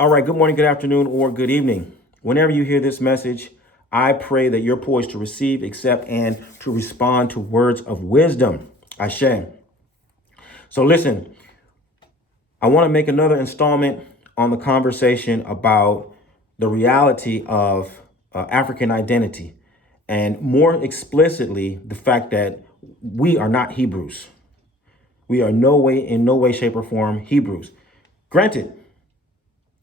All right, good morning, good afternoon, or good evening. Whenever you hear this message, I pray that you're poised to receive, accept, and to respond to words of wisdom. Ashe. So listen, I want to make another installment on the conversation about the reality of African identity, and more explicitly, the fact that we are not Hebrews. We are in no way, shape, or form Hebrews. Granted,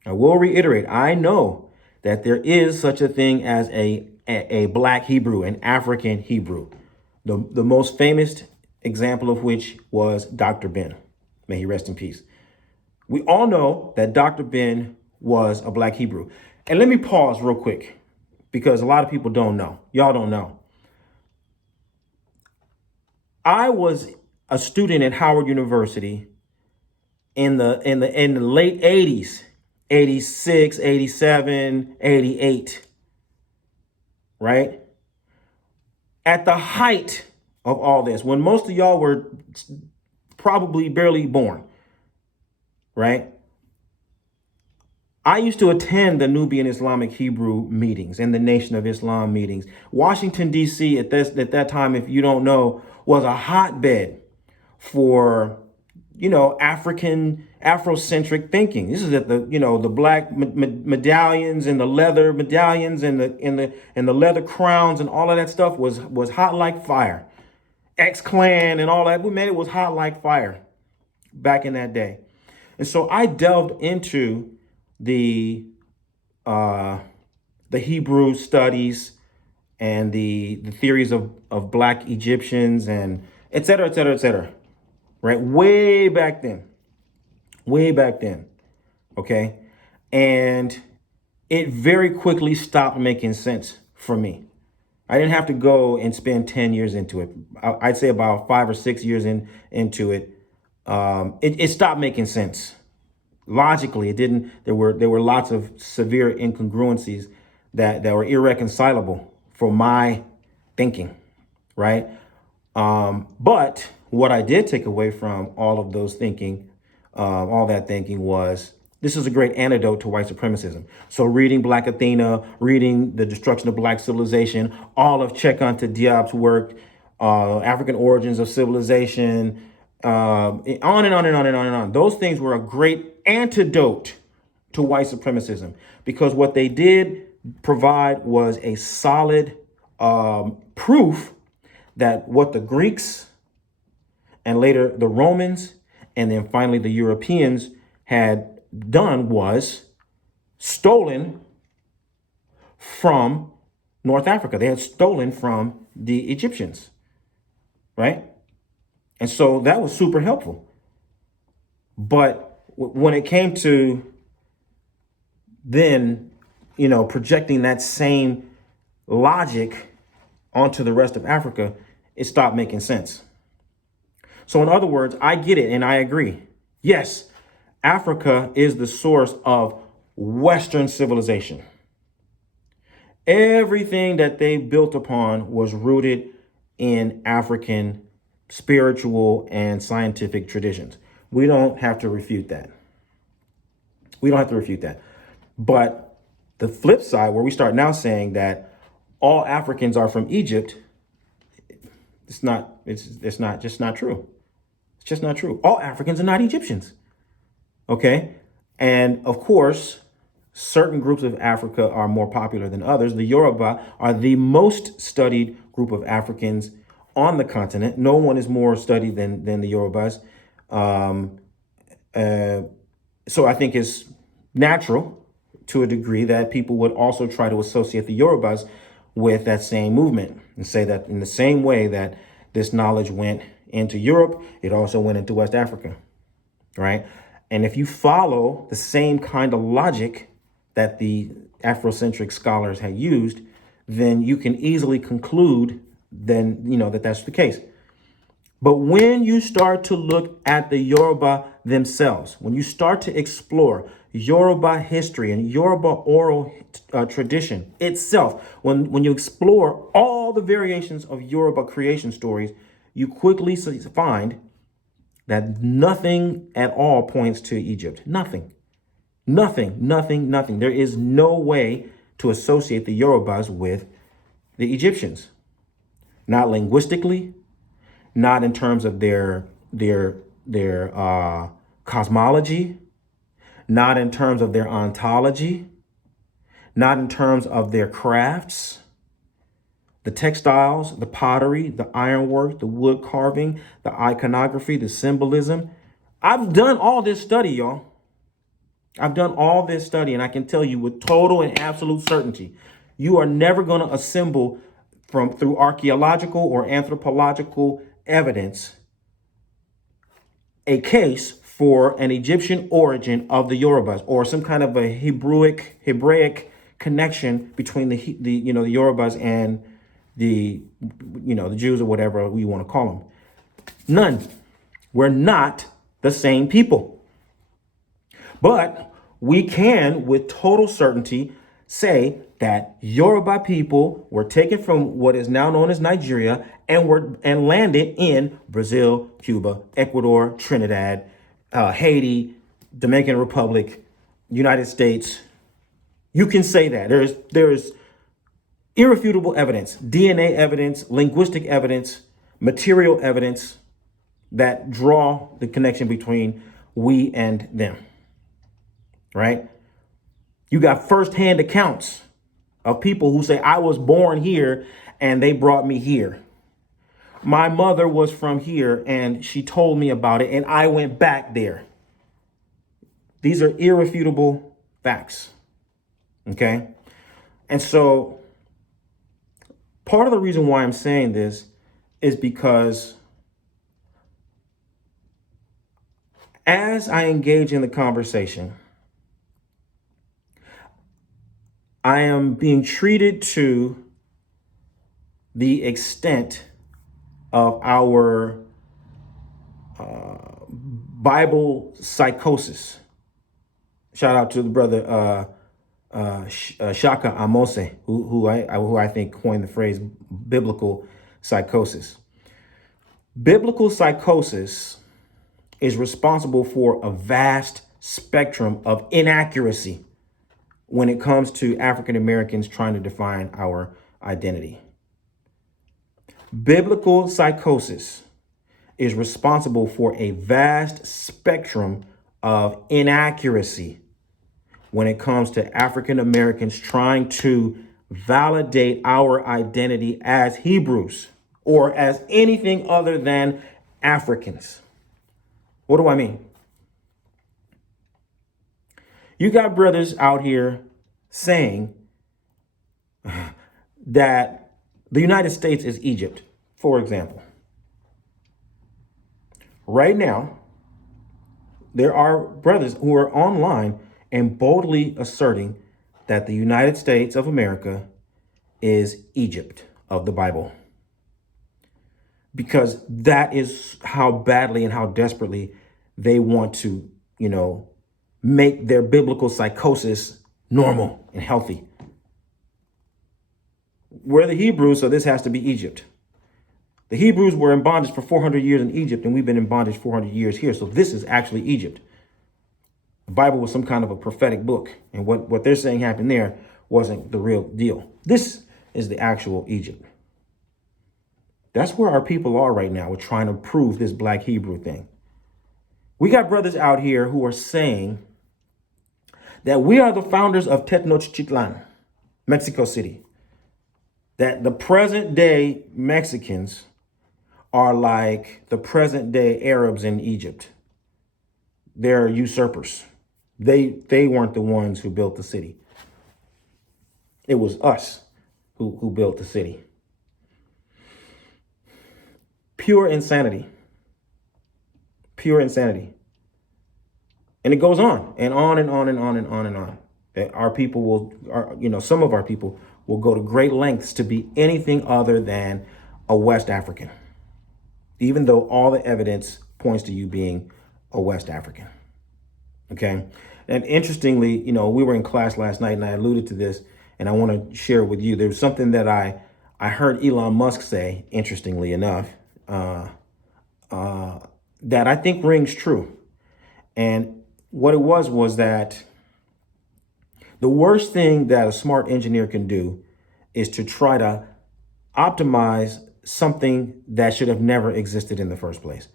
I will reiterate, I know that there is such a thing as a black Hebrew, an African Hebrew. The most famous example of which was Dr. Ben. May he rest in peace. We all know that Dr. Ben was a black Hebrew. And let me pause real quick because a lot of people don't know. Y'all don't know. I was a student at Howard University in the late 80s, 86, 87, 88, right? At the height of all this, when most of y'all were probably barely born, right? I used to attend the Nubian Islamic Hebrew meetings and the Nation of Islam meetings. Washington, D.C. at that time, if you don't know, was a hotbed for Afrocentric thinking. This is at the black medallions and the leather medallions and the leather crowns and all of that stuff was hot like fire. X-Clan and all that, it was hot like fire back in that day. And so I delved into the Hebrew studies and the theories of black Egyptians and et cetera, et cetera, et cetera. Right? Way back then. Okay. And it very quickly stopped making sense for me. I didn't have to go and spend 10 years into it. I'd say about 5 or 6 years into it. It stopped making sense. Logically, it didn't. There were lots of severe incongruencies that were irreconcilable for my thinking. Right. But what I did take away from all of those thinking, all that thinking was this is a great antidote to white supremacism. So reading Black Athena, reading The Destruction of Black Civilization, all of Cheikh Diop's work, African Origins of Civilization, on and on and on and on and on. Those things were a great antidote to white supremacism because what they did provide was a solid proof that what the Greeks and later the Romans and then finally the Europeans had done was stolen from North Africa. They had stolen from the Egyptians, right? And so that was super helpful. But when it came to then, projecting that same logic onto the rest of Africa, it stopped making sense. So in other words, I get it and I agree. Yes, Africa is the source of Western civilization. Everything that they built upon was rooted in African spiritual and scientific traditions. We don't have to refute that. But the flip side, where we start now saying that all Africans are from Egypt, it's just not true. It's just not true. All Africans are not Egyptians. Okay. And of course, certain groups of Africa are more popular than others. The Yoruba are the most studied group of Africans on the continent. No one is more studied than the Yorubas. So I think it's natural to a degree that people would also try to associate the Yorubas with that same movement and say that in the same way that this knowledge went into Europe, it also went into West Africa, right? And if you follow the same kind of logic that the Afrocentric scholars had used, then you can easily conclude that that's the case. But when you start to look at the Yoruba themselves, when you start to explore Yoruba history and Yoruba oral tradition itself, when you explore all the variations of Yoruba creation stories, you quickly find that nothing at all points to Egypt. Nothing. Nothing, nothing, nothing. There is no way to associate the Yorubas with the Egyptians. Not linguistically, not in terms of their cosmology, not in terms of their ontology, not in terms of their crafts, the textiles, the pottery, the ironwork, the wood carving, the iconography, the symbolism. I've done all this study, y'all. I've done all this study, and I can tell you with total and absolute certainty, you are never going to assemble through archaeological or anthropological evidence a case for an Egyptian origin of the Yorubas or some kind of a Hebraic connection between the Yorubas and the Jews or whatever we want to call them. None. We're not the same people. But we can, with total certainty, say that Yoruba people were taken from what is now known as Nigeria and landed in Brazil, Cuba, Ecuador, Trinidad, Haiti, Dominican Republic, United States. You can say that. There is irrefutable evidence, DNA evidence, linguistic evidence, material evidence that draw the connection between we and them. Right? You got firsthand accounts of people who say, I was born here and they brought me here. My mother was from here and she told me about it and I went back there. These are irrefutable facts. Okay? And so part of the reason why I'm saying this is because as I engage in the conversation, I am being treated to the extent of our Bible psychosis. Shout out to the brother Shaka Amose, who I think coined the phrase biblical psychosis. Biblical psychosis is responsible for a vast spectrum of inaccuracy when it comes to African Americans trying to define our identity. Biblical psychosis is responsible for a vast spectrum of inaccuracy when it comes to African Americans trying to validate our identity as Hebrews or as anything other than Africans. What do I mean? You got brothers out here saying that the United States is Egypt, for example. Right now, there are brothers who are online and boldly asserting that the United States of America is Egypt of the Bible. Because that is how badly and how desperately they want to, make their biblical psychosis normal and healthy. We're the Hebrews, so this has to be Egypt. The Hebrews were in bondage for 400 years in Egypt, and we've been in bondage 400 years here. So this is actually Egypt. The Bible was some kind of a prophetic book, and what they're saying happened there wasn't the real deal. This is the actual Egypt. That's where our people are right now. We're trying to prove this Black Hebrew thing. We got brothers out here who are saying that we are the founders of Tenochtitlan, Mexico City. That the present day Mexicans are like the present day Arabs in Egypt. They're usurpers. They weren't the ones who built the city. It was us who built the city. Pure insanity. Pure insanity. And it goes on and on and on and on and on and on. That our people some of our people will go to great lengths to be anything other than a West African, even though all the evidence points to you being a West African. Okay. And interestingly, we were in class last night and I alluded to this and I want to share with you. There was something that I heard Elon Musk say, interestingly enough, that I think rings true. And what it was that The worst thing that a smart engineer can do is to try to optimize something that should have never existed in the first place.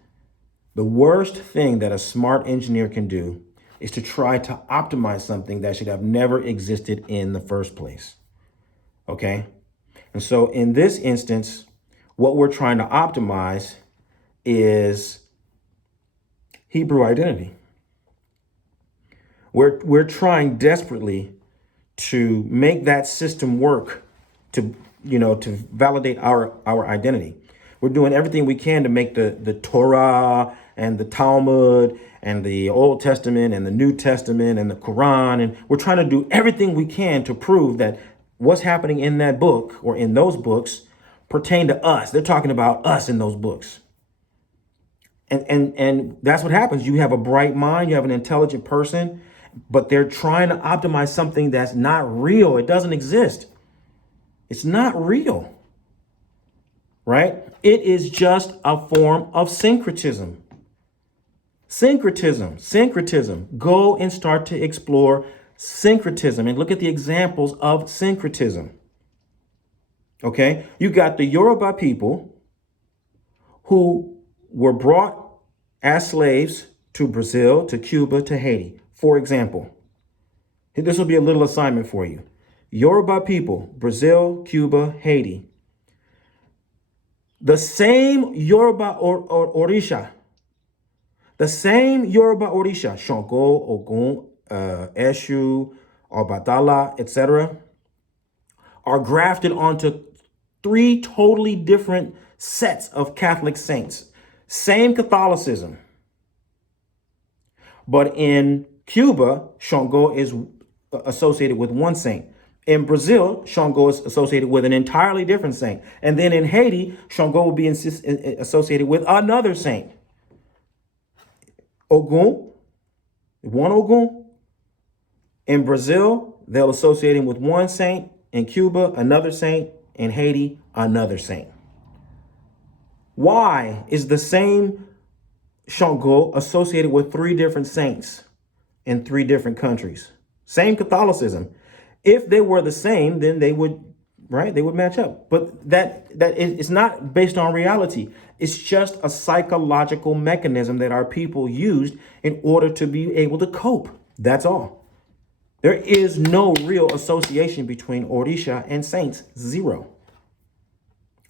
The worst thing that a smart engineer can do is to try to optimize something that should have never existed in the first place. Okay? And so in this instance, what we're trying to optimize is Hebrew identity. We're trying desperately to make that system work to validate our identity. We're doing everything we can to make the Torah and the Talmud and the Old Testament and the New Testament and the Quran, and we're trying to do everything we can to prove that what's happening in that book or in those books pertain to us. They're talking about us in those books. And that's what happens. You have a bright mind, you have an intelligent person, but they're trying to optimize something that's not real. It doesn't exist. It's not real, right? It is just a form of syncretism. Syncretism. Go and start to explore syncretism and look at the examples of syncretism. Okay? You got the Yoruba people who were brought as slaves to Brazil, to Cuba, to Haiti. For example, this will be a little assignment for you. Yoruba people, Brazil, Cuba, Haiti. The same Yoruba Orisha, Shango, Ogun, Eshu, Obatala, etc., are grafted onto 3 totally different sets of Catholic saints. Same Catholicism. But in Cuba, Shango is associated with one saint. In Brazil, Shango is associated with an entirely different saint. And then in Haiti, Shango will be associated with another saint. Ogun, one Ogun. In Brazil, they'll associate him with one saint. In Cuba, another saint. In Haiti, another saint. Why is the same Shango associated with 3 different saints in 3 different countries? Same Catholicism. If they were the same, then they would match up. But that it's not based on reality. It's just a psychological mechanism that our people used in order to be able to cope. That's all. There is no real association between Orisha and saints. 0.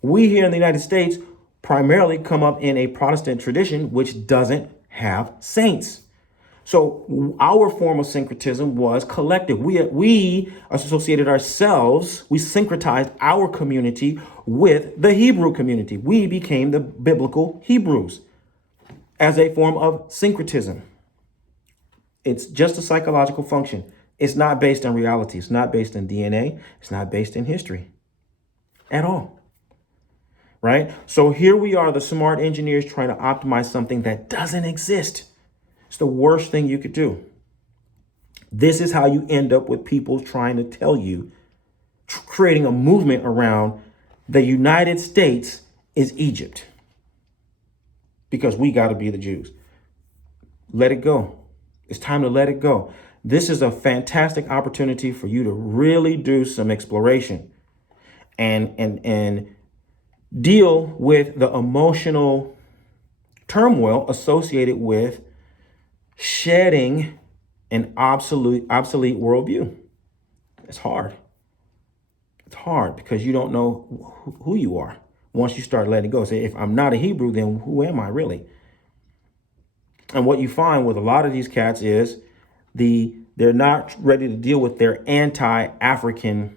We here in the United States primarily come up in a Protestant tradition which doesn't have saints. So our form of syncretism was collective. We associated ourselves, we syncretized our community with the Hebrew community. We became the biblical Hebrews as a form of syncretism. It's just a psychological function. It's not based on reality. It's not based in DNA. It's not based in history at all. Right? So here we are, the smart engineers trying to optimize something that doesn't exist. It's the worst thing you could do. This is how you end up with people trying to tell you, creating a movement around the United States is Egypt. Because we got to be the Jews. Let it go. It's time to let it go. This is a fantastic opportunity for you to really do some exploration and deal with the emotional turmoil associated with shedding an obsolete worldview. It's hard. It's hard because you don't know who you are once you start letting go. Say, if I'm not a Hebrew, then who am I really? And what you find with a lot of these cats is they're not ready to deal with their anti-African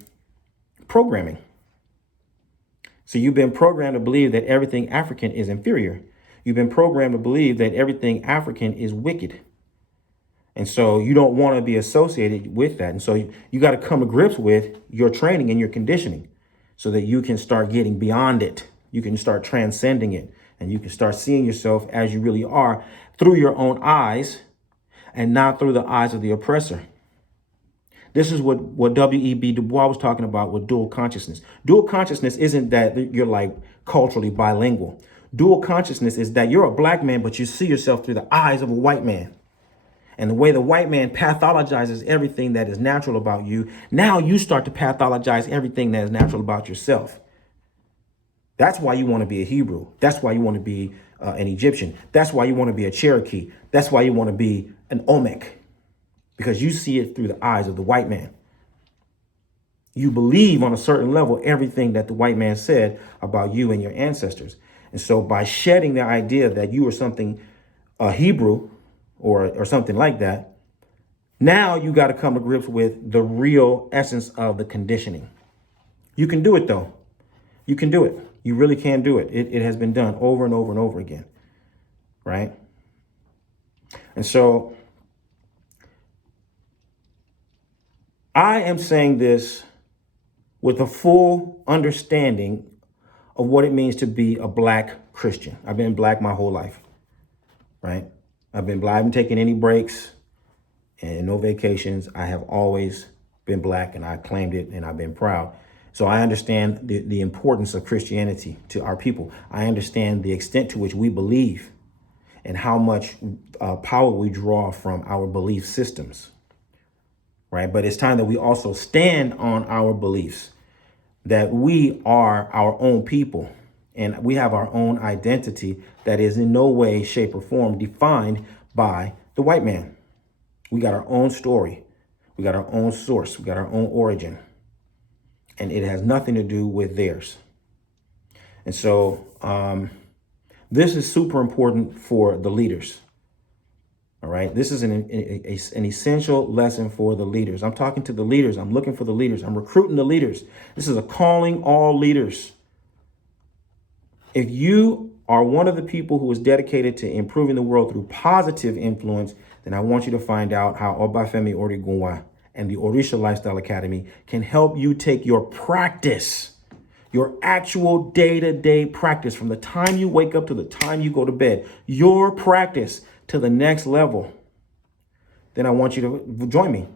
programming. So you've been programmed to believe that everything African is inferior. You've been programmed to believe that everything African is wicked. And so you don't want to be associated with that. And so you got to come to grips with your training and your conditioning so that you can start getting beyond it. You can start transcending it, and you can start seeing yourself as you really are through your own eyes and not through the eyes of the oppressor. This is what W.E.B. Du Bois was talking about with dual consciousness. Dual consciousness isn't that you're like culturally bilingual. Dual consciousness is that you're a black man, but you see yourself through the eyes of a white man. And the way the white man pathologizes everything that is natural about you, now you start to pathologize everything that is natural about yourself. That's why you want to be a Hebrew. That's why you want to be an Egyptian. That's why you want to be a Cherokee. That's why you want to be an Olmec, because you see it through the eyes of the white man. You believe on a certain level everything that the white man said about you and your ancestors. And so by shedding the idea that you are something Hebrew or something like that, now you got to come to grips with the real essence of the conditioning. You can do it, though. You can do it. You really can do it. It has been done over and over and over again, right? And so I am saying this with a full understanding of what it means to be a Black Christian. I've been Black my whole life, right? I've been Black. I haven't taken any breaks and no vacations. I have always been Black, and I claimed it, and I've been proud. So I understand the importance of Christianity to our people. I understand the extent to which we believe and how much power we draw from our belief systems, right? But it's time that we also stand on our beliefs, that we are our own people and we have our own identity that is in no way, shape, or form defined by the white man. We got our own story. We got our own source. We got our own origin. And it has nothing to do with theirs. And so this is super important for the leaders. All right. This is an essential lesson for the leaders. I'm talking to the leaders. I'm looking for the leaders. I'm recruiting the leaders. This is a calling all leaders. If you are one of the people who is dedicated to improving the world through positive influence, then I want you to find out how Obafemi Origunwa and the Orisha Lifestyle Academy can help you take your practice, your actual day-to-day practice, from the time you wake up to the time you go to bed, your practice, to the next level. Then I want you to join me.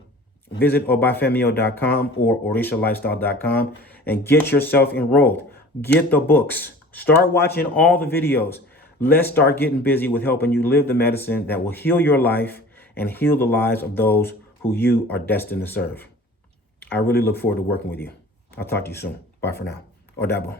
Visit obafemio.com or orishalifestyle.com and get yourself enrolled. Get the books. Start watching all the videos. Let's start getting busy with helping you live the medicine that will heal your life and heal the lives of those who you are destined to serve. I really look forward to working with you. I'll talk to you soon. Bye for now. Odabo.